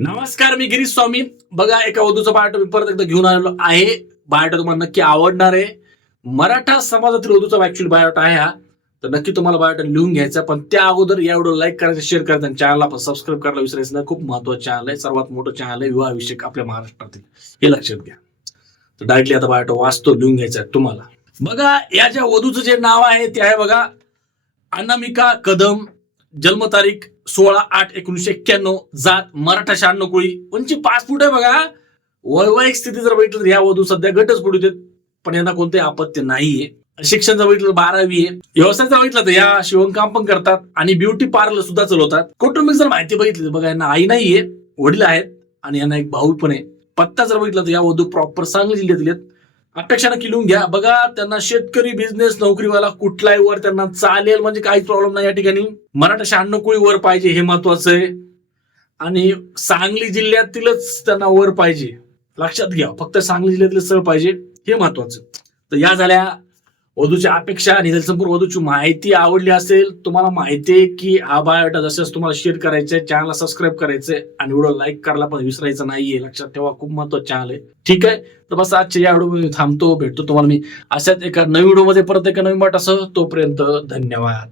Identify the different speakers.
Speaker 1: नमस्कार मी गिरीश स्वामी. बघा एका वधूचा बायोटो मी परत एकदा घेऊन आलेलो आहे. बायोटा तुम्हाला नक्की आवडणार आहे. मराठा समाजातील वधूचा ऍक्च्युअली बायोटा आहे हा. तर नक्की तुम्हाला बायोटा लिहून घ्यायचा पण त्या अगोदर या व्हिडिओ लाईक करायचं शेअर करायचं आणि चॅनलला पण सबस्क्राईब करायला विसरायचं नाही. खूप महत्वाचं चॅनल आहे. सर्वात मोठं चॅनल आहे विवाहाविषयक आपल्या महाराष्ट्रातील. हे लक्षात घ्या. तर डायरेक्टली आता बायोटो वाचतो लिहून घ्यायचा आहे तुम्हाला. बघा या ज्या वधूचं जे नाव आहे ते आहे बघा अनामिका कदम. जन्मतारीख सोळा आठ एकोणीशे एक्क्याण्णव जात मराठा शहाण्णव कोळी. उंची पाच फूट आहे बघा. वैवाहिक स्थिती जर बघितलं तर या वधू सध्या गटच पडू देत पण यांना कोणते आपत्ती नाहीये. शिक्षण जर बघितलं बारावी आहे. व्यवसाय जर बघितलं तर या शिवणकाम पण करतात आणि ब्युटी पार्लर सुद्धा चालवतात. कौटुंबिक जर माहिती बघितली तर बघा यांना आई नाहीये वडील आहेत आणि यांना एक भाऊ पण आहे. पत्ता जर बघितला तर या वधू प्रॉपर सांगली जिल्ह्यातील आहेत. अपेक्षानं किलून लिहून घ्या. बघा त्यांना शेतकरी बिझनेस नोकरीवाला कुठलाही वर त्यांना चालेल म्हणजे काहीच प्रॉब्लेम नाही या ठिकाणी. मराठा शहाण्णव कोळी वर पाहिजे हे महत्वाचं आहे. आणि सांगली जिल्ह्यातीलच त्यांना वर पाहिजे. लक्षात घ्या फक्त सांगली जिल्ह्यातील स्थळ पाहिजे हे महत्वाचं. तर या झाल्या वधूच्या अपेक्षा आणि जर संपूर्ण वधूची माहिती आवडली असेल तुम्हाला माहिती आहे की हा बायोडाटा जसं तुम्हाला शेअर करायचंय चॅनलला सबस्क्राईब करायचंय आणि व्हिडिओ लाईक करायला पण विसरायचं नाहीये. लक्षात ठेवा खूप महत्वाचं चॅनल आहे. ठीक आहे? तर बस आजच्या या व्हिडिओ मी थांबतो भेटतो तुम्हाला मी अशाच एका नवीन व्हिडिओमध्ये परत एका नवीन वाट असं तोपर्यंत धन्यवाद.